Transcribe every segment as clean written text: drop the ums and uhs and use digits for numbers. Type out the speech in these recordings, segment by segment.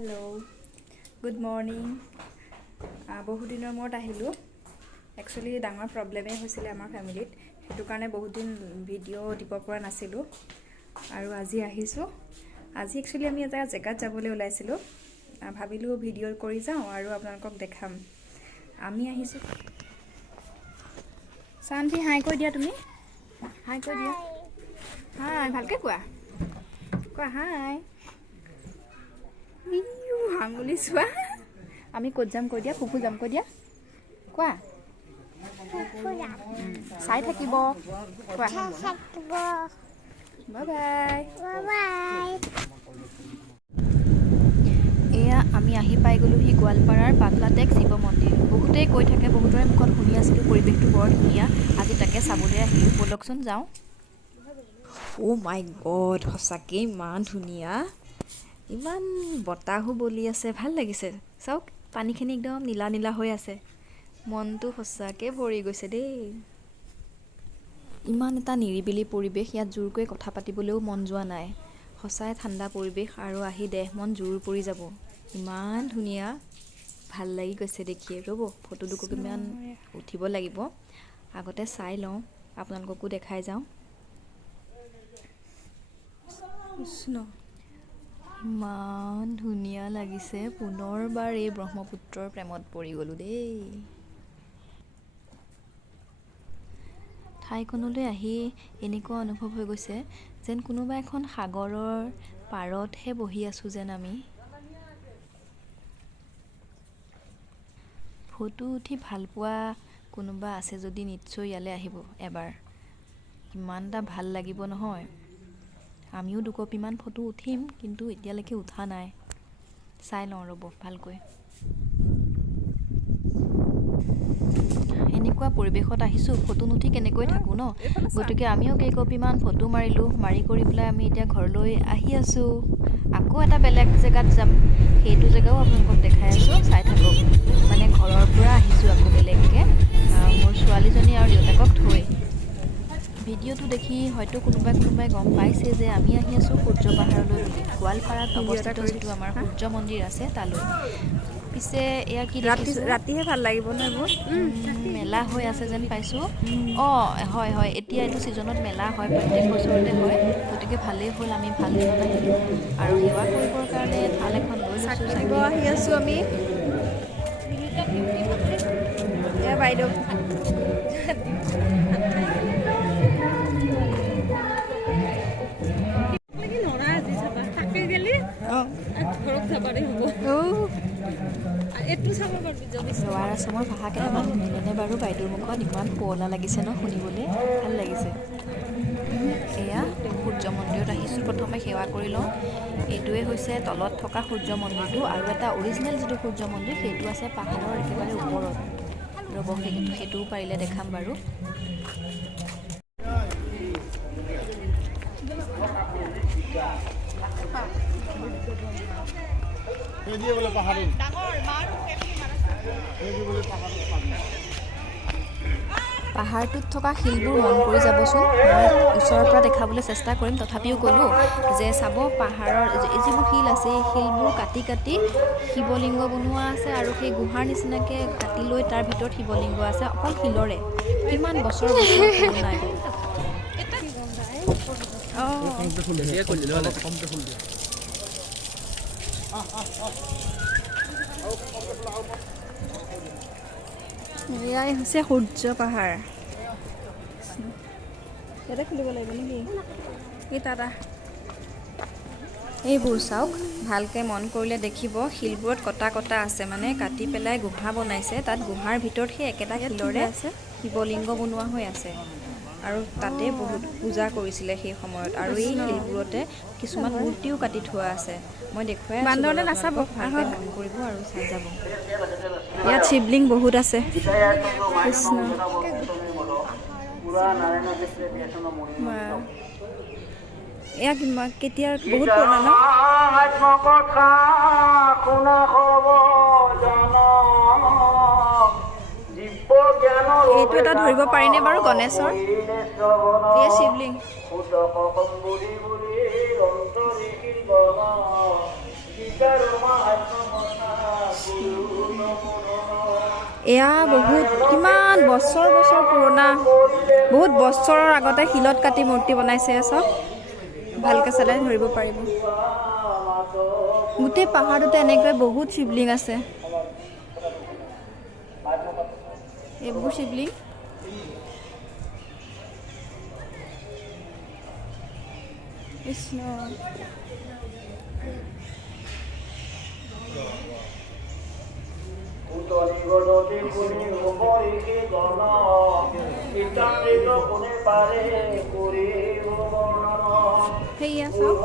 Hello good morning बहुत दिনৰ মূৰত আহিলোঁ एक्चुअली ডাঙৰ প্ৰব্লেমে হৈছিল আমাৰ ফ্যামিলিত সেইটো কাৰণে বহুত দিন ভিডিও দিব পৰা নাছিলোঁ আৰু আজি আহিছোঁ আজি एक्चुअली আমি এটা জেগাত যাবলৈ ওলাইছিলোঁ ভাবিলোঁ ভিডিও কৰি যাওঁ আৰু আপোনালোকক দেখাম আমি আহিছোঁ শান্তি হাই কৈ দিয়া তুমি হাই কৈ দিয়া হাই ভালকে কোৱা কোৱা হাই হাঙুলি চোৱা আমি ক'ত যাম কৈ দিয়া ফুফু যাম কৈ দিয়া কোৱা চাই থাকিব কোৱা বাই বাই এয়া আমি আহি পাই গ'লোহি গোৱালপাৰাৰ পাগলাতেগ শিৱ মন্দিৰ বহুতেই কৈ থাকে বহুতৰে মুখত শুনি আছিলোঁ পৰিৱেশটো বৰ ধুনীয়া আজি তাকে চাবলৈ আহিলোঁ ব'লকচোন যাওঁ অ' মাই গড সঁচাকৈ ইমান ধুনীয়া ইমান বতাহো বলি আছে ভাল লাগিছে চাওক পানীখিনি একদম নীলা নীলা হৈ আছে মনটো সঁচাকৈ ভৰি গৈছে দেই ইমান এটা নিৰিবিলি পৰিৱেশ ইয়াত জোৰকৈ কথা পাতিবলৈও মন যোৱা নাই সঁচাই ঠাণ্ডা পৰিৱেশ আৰু আহি দেহ মন জোৰ পৰি যাব ইমান ধুনীয়া ভাল লাগি গৈছে দেখিয়ে ৰ'ব ফটো দুকপিমান উঠিব লাগিব আগতে চাই লওঁ আপোনালোককো দেখাই যাওঁ ইমান ধুনীয়া লাগিছে পুনৰবাৰ এই ব্ৰহ্মপুত্ৰৰ প্ৰেমত পৰি গ'লোঁ দেই ঠাইখনলৈ আহি এনেকুৱা অনুভৱ হৈ গৈছে যেন কোনোবা এখন সাগৰৰ পাৰতহে বহি আছোঁ যেন আমি ফটো উঠি ভাল পোৱা কোনোবা আছে যদি নিশ্চয় ইয়ালৈ আহিব এবাৰ ইমান এটা ভাল লাগিব নহয় আমিও দুকপিমান ফটো উঠিম কিন্তু এতিয়ালৈকে উঠা নাই চাই লওঁ ৰ'ব ভালকৈ এনেকুৱা পৰিৱেশত আহিছোঁ ফটো নুঠি কেনেকৈ থাকোঁ ন গতিকে আমিও কেইকপিমান ফটো মাৰিলোঁ মাৰি কৰি পেলাই আমি এতিয়া ঘৰলৈ আহি আছোঁ আকৌ এটা বেলেগ জেগাত যাম সেইটো জেগাও আপোনালোকক দেখাই আছোঁ চাই থাকক মানে ঘৰৰ পৰা আহিছোঁ আকৌ বেলেগকৈ মোৰ ছোৱালীজনী আৰু দেউতাকক থৈ ভিডিঅ'টো দেখি হয়তো কোনোবাই গম পাইছে যে আমি আহি আছোঁ সূৰ্য পাহাৰলৈ বুলি গোৱালপাৰাত অৱস্থিত যিটো আমাৰ সূৰ্য মন্দিৰ আছে তালৈ পিছে এয়া কি ৰাতিহে ভাল লাগিব ন এইবোৰ মেলা হৈ আছে যেন পাইছোঁ অঁ হয় হয় এতিয়া এইটো ছিজনত মেলা হয় প্ৰত্যেক বছৰতে হয় গতিকে ভালেই হ'ল আমি ভাল দিনত আহিলোঁ আৰু সেৱা কৰিবৰ কাৰণে থাল এখন লৈ লৈছোঁ আহি আছোঁ আমি এয়া বাইদেউ লোৱাৰ আছামৰ ভাষা কেইটামান শুনিলেনে বাৰু বাইদেউৰ মুখত ইমান শুৱলা লাগিছে ন শুনিবলৈ ভাল লাগিছে এয়া সূৰ্য মন্দিৰত আহিছোঁ প্ৰথমে সেৱা কৰি লওঁ এইটোৱে হৈছে তলত থকা সূৰ্য মন্দিৰটো আৰু এটা অৰিজিনেল যিটো সূৰ্য মন্দিৰ সেইটো আছে পাহাৰৰ একেবাৰে ওপৰত ৰ'ব সেইটোও পাৰিলে দেখাম বাৰু পাহাৰটোত থকা শিলবোৰ মন কৰি যাবচোন মই ওচৰৰ পৰা দেখাবলৈ চেষ্টা কৰিম তথাপিও ক'লোঁ যে চাব পাহাৰৰ যিবোৰ শিল আছে এই শিলবোৰ কাটি কাটি শিৱলিংগ বনোৱা আছে আৰু সেই গুহাৰ নিচিনাকৈ কাটি লৈ তাৰ ভিতৰত শিৱলিংগ আছে অকল শিলৰে কিমান বছৰ নাই এয়াই হৈছে সূৰ্য পাহাৰ ইয়াতে খুলিব লাগিব নেকি এই টাটা এইবোৰ চাওক ভালকৈ মন কৰিলে দেখিব শিলবোৰত কটা কটা আছে মানে কাটি পেলাই গুহা বনাইছে তাত গুহাৰ ভিতৰত সেই একেটা শিলৰে আছে শিৱলিংগ বনোৱা হৈ আছে আৰু তাতে বহুত পূজা কৰিছিলে সেই সময়ত আৰু এই শিলবোৰতে কিছুমান মূৰ্তিও কাটি থোৱা আছে মই দেখুৱাই বান্দৰলৈ নাচাব ভালকৈ মন কৰিব আৰু চাই যাব ইয়াত শিৱলিংগ বহুত আছে কৃষ্ণ এয়া কেতিয়া বহুত পুৰণা এইটো এটা ধৰিব পাৰিনে বাৰু গণেশৰ এই শিৱলিংগ এয়া বহুত কিমান বছৰ বছৰ পুৰণা, বহুত বছৰৰ আগতে শিলত কাটি মূৰ্তি বনাইছে চব। ভালকৈ চালে ধৰিব পাৰিব। গোটেই পাহাৰটোতে এনেকৈ বহুত শিৱলিংগ আছে। এইবোৰ শিৱলিংগ কৃষ্ণ। সেয়া চাওক,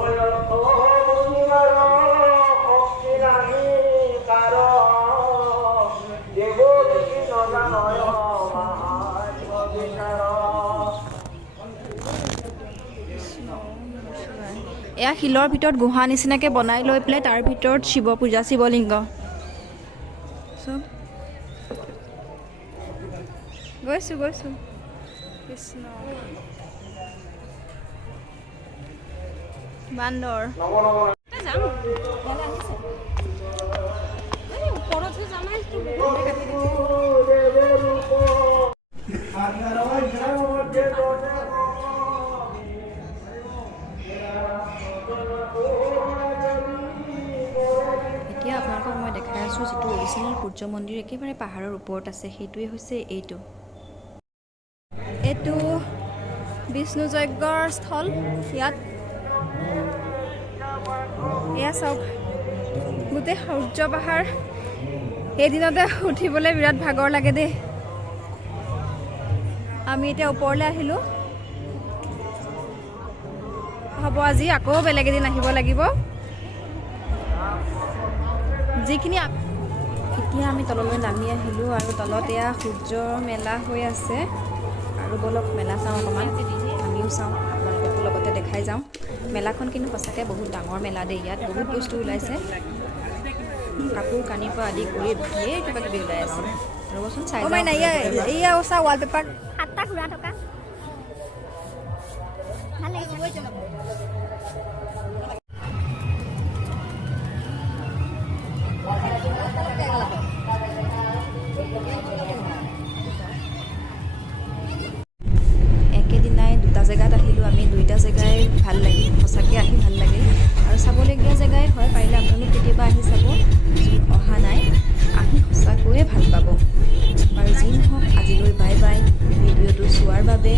এয়া শিলৰ ভিতৰত গুহা নিচিনাকৈ বনাই লৈ পেলাই তাৰ ভিতৰত শিৱ পূজা, শিৱলিংগ চব। গৈছোঁ কৃষ্ণ। বান্দৰ এতিয়া আপোনালোকক মই দেখাই আছোঁ যিটো অৰিজিনেল সূৰ্য মন্দিৰ একেবাৰে পাহাৰৰ ওপৰত আছে, সেইটোৱে হৈছে এইটো। এইটো বিষ্ণু যজ্ঞৰ স্থল। ইয়াত এয়া চাওক, গোটেই সূৰ্য পাহাৰ। সেইদিনতে উঠিবলৈ বিৰাট ভাগৰ লাগে দেই। আমি এতিয়া ওপৰলৈ আহিলোঁ। হ'ব, আজি আকৌ বেলেগ এদিন আহিব লাগিব। যিখিনি এতিয়া আমি তললৈ নামি আহিলোঁ আৰু তলত এয়া সূৰ্য মেলা হৈ আছে। আৰু বলক মেলা চাওঁ অকণমান, আমিও চাওঁ, আপোনালোকৰ লগতে দেখাই যাওঁ। মেলাখন কিন্তু সঁচাকৈ বহুত ডাঙৰ মেলা দেই। ইয়াত বহুত বস্তু ওলাইছে, কাপোৰ কানিৰ পৰা আদি কৰি ধেৰ কিবা কিবি ওলাই আছে। ৰ'বচোন চাই যাওঁ। এয়া ওচা ৱালপেপাৰ 7টা ঘূৰা থকা ভাল লাগিছে। একেদিনাই দুটা জেগাত আহিলোঁ আমি। দুইটা জেগাই ভাল লাগিল, সঁচাকৈ আহি ভাল লাগিল আৰু চাবলগীয়া জেগাই হয়। পাৰিলে আপোনালোক কেতিয়াবা আহি চাব, যোন অহা নাই আহি সঁচাকৈয়ে ভাল পাব। বাৰু যি নহওক, আজিলৈ বাই বাই। ভিডিঅ'টো চোৱাৰ বাবে